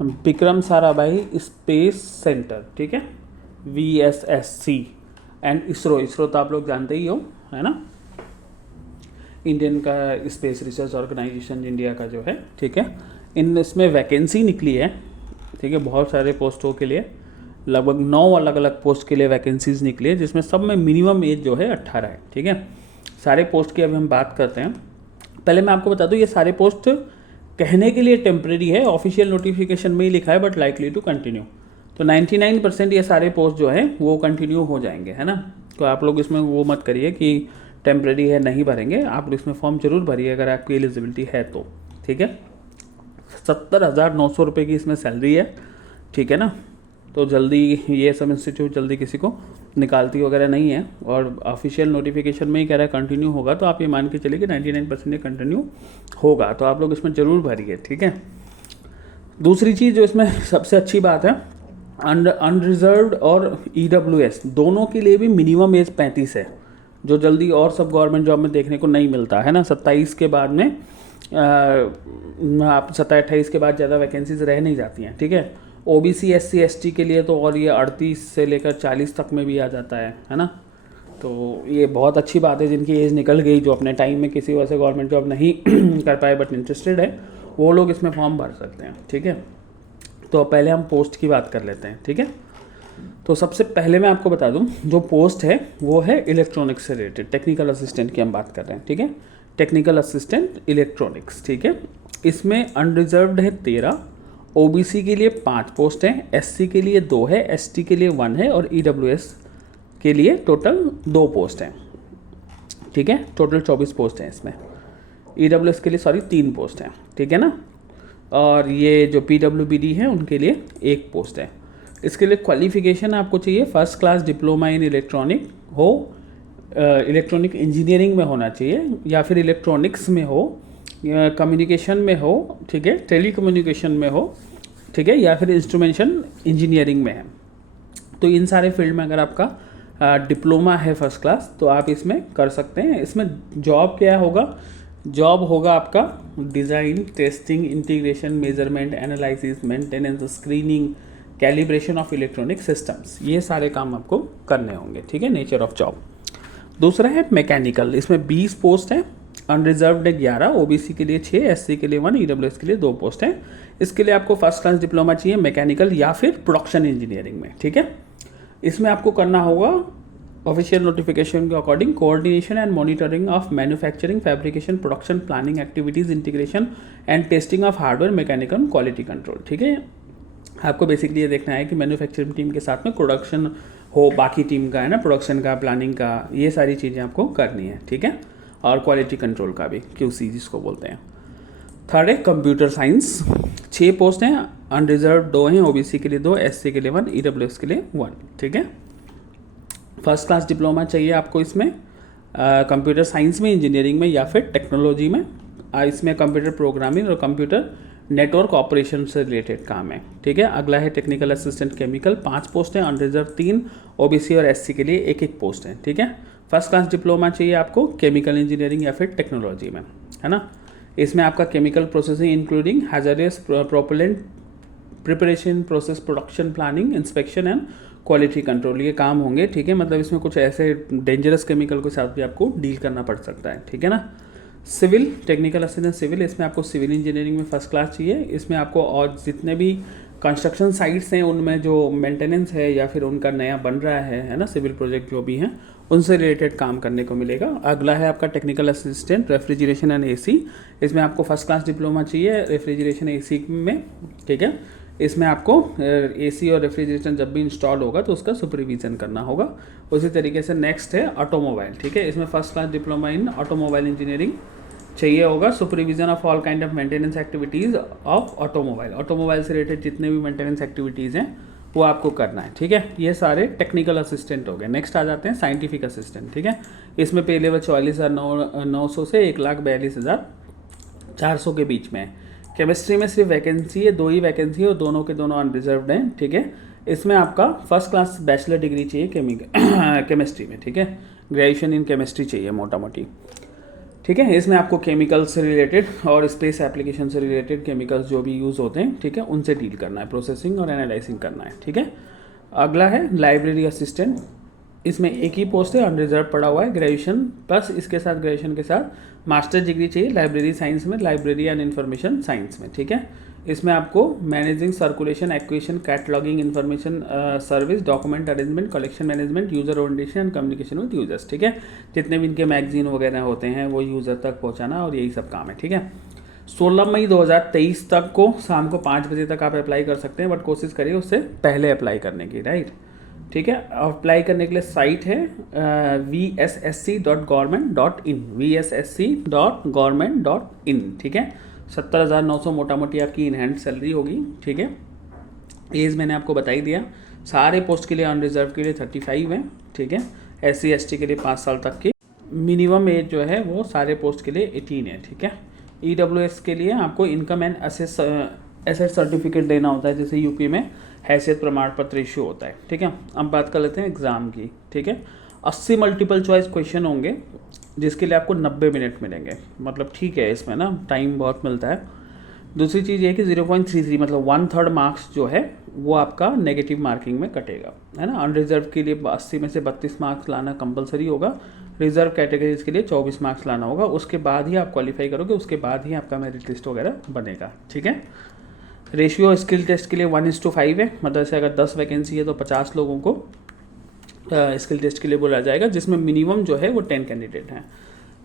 Vikram Sarabhai space centre, ठीक है, VSSC, and ISRO तो आप लोग जानते ही हो, है ना, इंडियन का स्पेस रिसर्च ऑर्गेनाइजेशन इंडिया का जो है, ठीक है। इसमें वैकेंसी निकली है, ठीक है, बहुत सारे पोस्टों के लिए, लगभग 9 अलग अलग पोस्ट के लिए वैकेंसीज निकली है, जिसमें सब में मिनिमम एज जो है 18 है, ठीक है। सारे पोस्ट की अभी हम बात करते हैं। पहले मैं आपको बता दूं, ये सारे पोस्ट कहने के लिए टेम्प्रेरी है, ऑफिशियल नोटिफिकेशन में ही लिखा है, बट लाइकली टू कंटिन्यू। तो 99% ये सारे पोस्ट जो है वो कंटिन्यू हो जाएंगे, है ना। तो आप लोग इसमें वो मत करिए कि टेम्प्रेरी है नहीं भरेंगे, आप इसमें फॉर्म जरूर भरिए अगर आपकी एलिजिबिलिटी है तो, ठीक है। 70,900 रुपये की इसमें सैलरी है, ठीक है ना। तो जल्दी ये सब इंस्टीट्यूट जल्दी किसी को निकालती वगैरह नहीं है, और ऑफिशियल नोटिफिकेशन में ही कह रहा है कंटिन्यू होगा, तो आप ये मान के चलिए कि 99% ये कंटिन्यू होगा, तो आप लोग इसमें ज़रूर भरिए, ठीक है। दूसरी चीज़ जो इसमें सबसे अच्छी बात है, अनरिजर्व्ड और EWS दोनों के लिए भी मिनिमम एज 35 है, जो जल्दी और सब गवर्नमेंट जॉब में देखने को नहीं मिलता है ना। 27 के बाद में आप 27-28 के बाद ज़्यादा वैकेंसीज रह नहीं जाती हैं, ठीक है। OBC SC ST के लिए तो और ये 38 से लेकर 40 तक में भी आ जाता है ना। तो ये बहुत अच्छी बात है, जिनकी एज निकल गई, जो अपने टाइम में किसी वजह से गवर्नमेंट जॉब नहीं कर पाए बट इंटरेस्टेड है, वो लोग इसमें फॉर्म भर सकते हैं, ठीक है। तो पहले हम पोस्ट की बात कर लेते हैं, ठीक है। तो सबसे पहले मैं आपको बता दूं, जो पोस्ट है वो है इलेक्ट्रॉनिक्स से रिलेटेड, टेक्निकल असिस्टेंट की हम बात कर रहे हैं, ठीक है। टेक्निकल असिस्टेंट इलेक्ट्रॉनिक्स, ठीक है। इसमें अनरिजर्व्ड है 13, OBC के लिए 5 पोस्ट हैं, SC के लिए 2 है, ST के लिए 1 है, और EWS के लिए टोटल 2 पोस्ट हैं, ठीक है। टोटल 24 पोस्ट हैं इसमें। EWS के लिए 3 पोस्ट हैं, ठीक है ना। और ये जो PWBD है उनके लिए 1 पोस्ट है। इसके लिए क्वालिफिकेशन आपको चाहिए first class diploma in electronic हो, इलेक्ट्रॉनिक इंजीनियरिंग में होना चाहिए, या फिर इलेक्ट्रॉनिक्स में हो, कम्युनिकेशन में हो, ठीक है, टेली कम्युनिकेशन में हो, ठीक है, या फिर इंस्ट्रूमेंटेशन इंजीनियरिंग में है। तो इन सारे फील्ड में अगर आपका डिप्लोमा है फर्स्ट क्लास तो आप इसमें कर सकते हैं। इसमें जॉब क्या होगा, जॉब होगा आपका design, testing, integration, measurement, analysis, maintenance, screening, calibration of electronic systems, ये सारे काम आपको करने होंगे, ठीक है, नेचर ऑफ जॉब। दूसरा है मैकेनिकल, इसमें 20 पोस्ट हैं, अनरिजर्व्ड है 11, OBC के लिए 6, SC के लिए 1, EWS के लिए 2 पोस्ट हैं। इसके लिए आपको फर्स्ट क्लास डिप्लोमा चाहिए मैकेनिकल या फिर प्रोडक्शन इंजीनियरिंग में, ठीक है। इसमें आपको करना होगा ऑफिशियल नोटिफिकेशन के according coordination and monitoring of manufacturing, fabrication, production, planning activities, integration and testing of hardware, mechanical, quality control, ठीक है। आपको बेसिकली ये देखना है कि मैन्युफैक्चरिंग टीम के साथ में प्रोडक्शन हो, बाकी टीम का है ना, प्रोडक्शन का, प्लानिंग का, ये सारी चीज़ें आपको करनी है, ठीक है। और क्वालिटी कंट्रोल का भी, QC जिसको बोलते हैं। थर्ड है कंप्यूटर साइंस, 6 पोस्ट हैं, अनरिजर्व 2 हैं, OBC के लिए 2, SC के लिए 1, EWS के लिए 1, ठीक है। फर्स्ट क्लास डिप्लोमा चाहिए आपको इसमें कंप्यूटर साइंस में, इंजीनियरिंग में या फिर टेक्नोलॉजी में। इसमें कंप्यूटर प्रोग्रामिंग और कंप्यूटर नेटवर्क ऑपरेशन से रिलेटेड काम है, ठीक है। अगला है टेक्निकल असिस्टेंट केमिकल, 5 पोस्ट हैं, अनरिजर्व 3, OBC और SC के लिए 1-1 पोस्ट हैं, ठीक है। फर्स्ट क्लास डिप्लोमा चाहिए आपको केमिकल इंजीनियरिंग या फिर टेक्नोलॉजी में, है ना। इसमें आपका chemical processing including hazardous propellant preparation process, production, planning, inspection and quality control, ये काम होंगे, ठीक है। मतलब इसमें कुछ ऐसे डेंजरस केमिकल के साथ भी आपको डील करना पड़ सकता है, ठीक है ना। सिविल, टेक्निकल असिस्टेंट सिविल, इसमें आपको सिविल इंजीनियरिंग में फर्स्ट क्लास चाहिए। इसमें आपको और जितने भी कंस्ट्रक्शन साइट्स हैं उनमें जो मेंटेनेंस है या फिर उनका नया बन रहा है ना, सिविल प्रोजेक्ट जो भी हैं उनसे रिलेटेड काम करने को मिलेगा। अगला है आपका technical assistant refrigeration and AC, इसमें आपको फर्स्ट क्लास डिप्लोमा चाहिए रेफ्रिजरेशन AC में, ठीक है। इसमें आपको AC और रेफ्रिजरेशन जब भी इंस्टॉल होगा तो उसका सुपरविजन करना होगा। उसी तरीके से नेक्स्ट है ऑटोमोबाइल, ठीक है। इसमें first class diploma in automobile engineering चाहिए होगा। Supervision of all kind of maintenance activities of automobile, automobile से रिलेटेड जितने भी मेंटेनेंस एक्टिविटीज़ हैं वो आपको करना है, ठीक है। ये सारे टेक्निकल असिस्टेंट हो गए। नेक्स्ट आ जाते हैं साइंटिफिक असिस्टेंट, ठीक है। इसमें पे लेवल 44,900 से 1,42,400 के बीच में है। केमिस्ट्री में सिर्फ वैकेंसी है, 2 ही वैकेंसी है और दोनों के दोनों अनरिजर्व्ड हैं, ठीक है। इसमें आपका फर्स्ट क्लास बैचलर डिग्री चाहिए केमिस्ट्री में, ठीक है। ग्रेजुएशन इन केमिस्ट्री चाहिए मोटा मोटी, ठीक है। इसमें आपको केमिकल से रिलेटेड और स्पेस एप्लीकेशन से रिलेटेड केमिकल्स जो भी यूज़ होते हैं, ठीक है, उनसे डील करना है, प्रोसेसिंग और एनालाइजिंग करना है, ठीक है। अगला है लाइब्रेरी असिस्टेंट। इसमें एक ही पोस्ट है, अनरिजर्व पड़ा हुआ है, ग्रेजुएशन प्लस इसके साथ ग्रेजुएशन के साथ मास्टर डिग्री चाहिए लाइब्रेरी साइंस में, लाइब्रेरी एंड इन्फॉर्मेशन साइंस में, ठीक है। इसमें आपको managing circulation, acquisition, cataloguing, information service, document arrangement, collection management, user orientation and communication with users, ठीक है। जितने भी इनके मैगजीन वगैरह होते हैं वो यूज़र तक पहुँचाना और यही सब काम है, ठीक है। 16 मई 2023 तक को शाम को 5 बजे तक आप अप्लाई कर सकते हैं, बट कोशिश करिए उससे पहले अप्लाई करने की, राइट, ठीक है। अप्लाई करने के लिए साइट है vssc.government.in, vssc.government.in, ठीक है। 70,900 मोटा मोटी आपकी इन हैंड सैलरी होगी, ठीक है। एज मैंने आपको बता ही दिया। सारे पोस्ट के लिए अनरिजर्व के लिए 35 है, ठीक है। SC ST के लिए 5 साल तक की मिनिमम एज जो है वो सारे पोस्ट के लिए 18 है, ठीक है। EWS के लिए आपको इनकम एंड एसेट सर्टिफिकेट देना होता है, जैसे यूपी में हैसियत प्रमाण पत्र इशू होता है, ठीक है। अब बात कर लेते हैं एग्ज़ाम की, ठीक है। 80 मल्टीपल चॉइस क्वेश्चन होंगे जिसके लिए आपको 90 मिनट मिलेंगे, मतलब ठीक है, इसमें ना टाइम बहुत मिलता है। दूसरी चीज़ ये कि 0.33 मतलब 1/3 मार्क्स जो है वो आपका नेगेटिव मार्किंग में कटेगा, है ना। अनरिजर्व के लिए 80 में से 32 मार्क्स लाना कंपलसरी होगा, रिजर्व कैटेगरीज के लिए 24 मार्क्स लाना होगा, उसके बाद ही आप क्वालिफाई करोगे, उसके बाद ही आपका मेरिट लिस्ट वगैरह बनेगा, ठीक है। रेशियो स्किल टेस्ट के लिए 1:5 है, मतलब से अगर 10 वैकेंसी है तो 50 लोगों को स्किल टेस्ट के लिए बोला जाएगा, जिसमें मिनिमम जो है वो 10 कैंडिडेट हैं,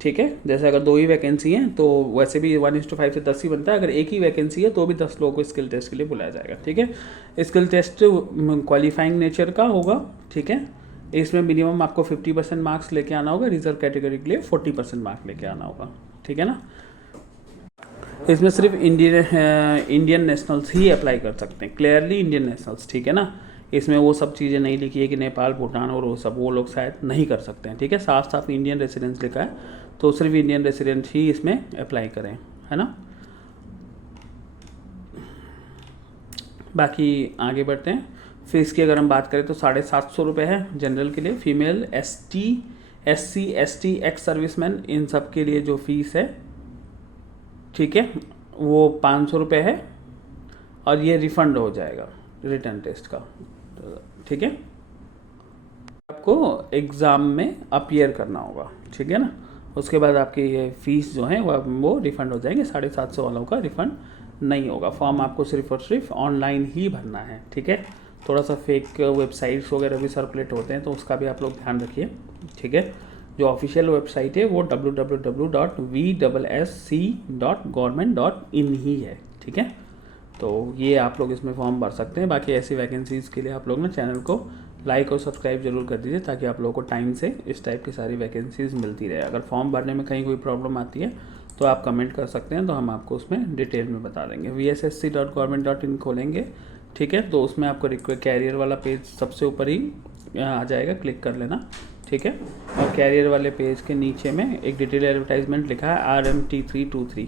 ठीक है। जैसे अगर 2 ही वैकेंसी हैं तो वैसे भी 1:5 से 10 ही बनता है, अगर एक ही वैकेंसी है तो भी 10 लोगों को स्किल टेस्ट के लिए बुलाया जाएगा, ठीक है। स्किल टेस्ट क्वालिफाइंग नेचर का होगा, ठीक है। इसमें मिनिमम आपको 50% मार्क्स लेके आना होगा, रिजर्व कैटेगरी के लिए 40% मार्क्स लेके आना होगा, ठीक है ना। इसमें सिर्फ इंडियन नेशनल्स ही अप्लाई कर सकते हैं, क्लियरली इंडियन नेशनल्स, ठीक है ना। इसमें वो सब चीज़ें नहीं लिखी है कि नेपाल, भूटान और वो लोग शायद नहीं कर सकते हैं, ठीक है। साफ साफ इंडियन रेसिडेंस लिखा है, तो सिर्फ इंडियन रेसिडेंट ही इसमें अप्लाई करें, है ना। बाकी आगे बढ़ते हैं। फीस की अगर हम बात करें तो 750 रुपये है जनरल के लिए, female, ST SC ST ex serviceman इन सब के लिए जो फीस है, ठीक है, वो 500 रुपये है, और ये रिफंड हो जाएगा रिटर्न टेस्ट का, ठीक है। आपको एग्ज़ाम में अपीयर करना होगा, ठीक है ना। उसके बाद आपकी ये फीस जो है वो रिफ़ंड हो जाएंगे, 750 वालों का रिफ़ंड नहीं होगा। फॉर्म आपको सिर्फ और सिर्फ ऑनलाइन ही भरना है, ठीक है। थोड़ा सा फेक वेबसाइट्स वगैरह भी सर्कुलेट होते हैं, तो उसका भी आप लोग ध्यान रखिए, ठीक है। जो ऑफिशियल वेबसाइट है वो www.vssc.government.in ही है, ठीक है। तो ये आप लोग इसमें फॉर्म भर सकते हैं। बाकी ऐसी वैकेंसीज़ के लिए आप लोग ना चैनल को लाइक और सब्सक्राइब जरूर कर दीजिए, ताकि आप लोगों को टाइम से इस टाइप की सारी वैकेंसीज़ मिलती रहे। अगर फॉर्म भरने में कहीं कोई प्रॉब्लम आती है तो आप कमेंट कर सकते हैं, तो हम आपको उसमें डिटेल में बता देंगे। vssc.government.in खोलेंगे, ठीक है, तो उसमें आपको कैरियर वाला पेज सबसे ऊपर ही आ जाएगा, क्लिक कर लेना, ठीक है। और कैरियर वाले पेज के नीचे में एक डिटेल एडवर्टाइजमेंट लिखा है RMT323,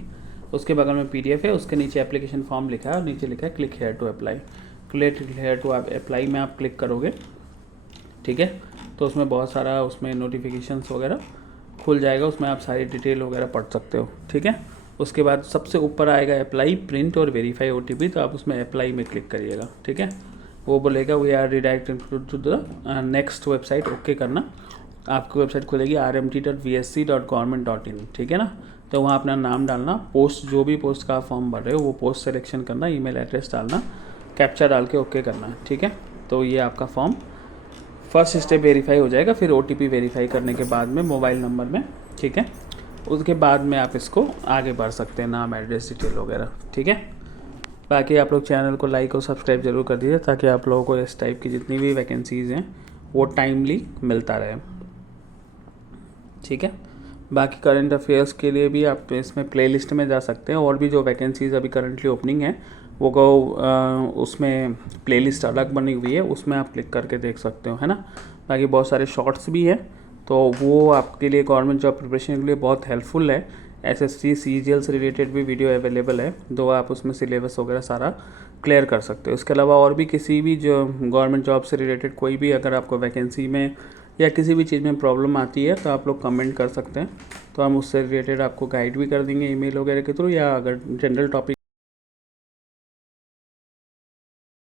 उसके बगल में PDF है, उसके नीचे एप्लीकेशन फॉर्म लिखा है और नीचे लिखा है click here to apply. Click here to apply में आप क्लिक करोगे, ठीक है, तो उसमें बहुत सारा उसमें नोटिफिकेशंस वगैरह खुल जाएगा, उसमें आप सारी डिटेल वगैरह पढ़ सकते हो, ठीक है। उसके बाद सबसे ऊपर आएगा अप्लाई, प्रिंट और वेरीफाई OTP, तो आप उसमें अप्लाई में क्लिक करिएगा, ठीक है। वो बोलेगा we are redirected to the next website, okay करना। आपकी वेबसाइट खुलेगी rmt.vsc.government.in, ठीक है ना। तो वहाँ अपना नाम डालना, पोस्ट जो भी पोस्ट का फॉर्म भर रहे हो वो पोस्ट सिलेक्शन करना, ईमेल एड्रेस डालना, कैप्चा डाल के ओके करना, ठीक है। तो ये आपका फॉर्म फर्स्ट स्टेप वेरीफाई हो जाएगा, फिर OTP वेरीफाई करने के बाद में मोबाइल नंबर में, ठीक है। उसके बाद में आप इसको आगे बढ़ सकते हैं, नाम, एड्रेस, डिटेल वगैरह, ठीक है। बाकी आप लोग चैनल को लाइक और सब्सक्राइब जरूर कर दीजिए, ताकि आप लोगों को इस टाइप की जितनी भी वैकेंसीज़ हैं वो टाइमली मिलता रहे, ठीक है। बाकी करंट अफेयर्स के लिए भी आप इसमें प्लेलिस्ट में जा सकते हैं, और भी जो वैकेंसीज़ अभी करंटली ओपनिंग है वो उसमें प्लेलिस्ट अलग बनी हुई है, उसमें आप क्लिक करके देख सकते हो, है ना। बाकी बहुत सारे शॉर्ट्स भी हैं, तो वो आपके लिए गवर्नमेंट जॉब प्रिपरेशन के लिए बहुत हेल्पफुल है। SSC CGL से रिलेटेड भी वीडियो अवेलेबल है, तो आप उसमें सिलेबस वगैरह सारा क्लियर कर सकते हो। इसके अलावा और भी किसी भी जो गवर्नमेंट जॉब से रिलेटेड कोई भी अगर आपको वैकेंसी में या किसी भी चीज़ में प्रॉब्लम आती है तो आप लोग कमेंट कर सकते हैं, तो हम उससे रिलेटेड आपको गाइड भी कर देंगे ईमेल वगैरह के थ्रू, या अगर जनरल टॉपिक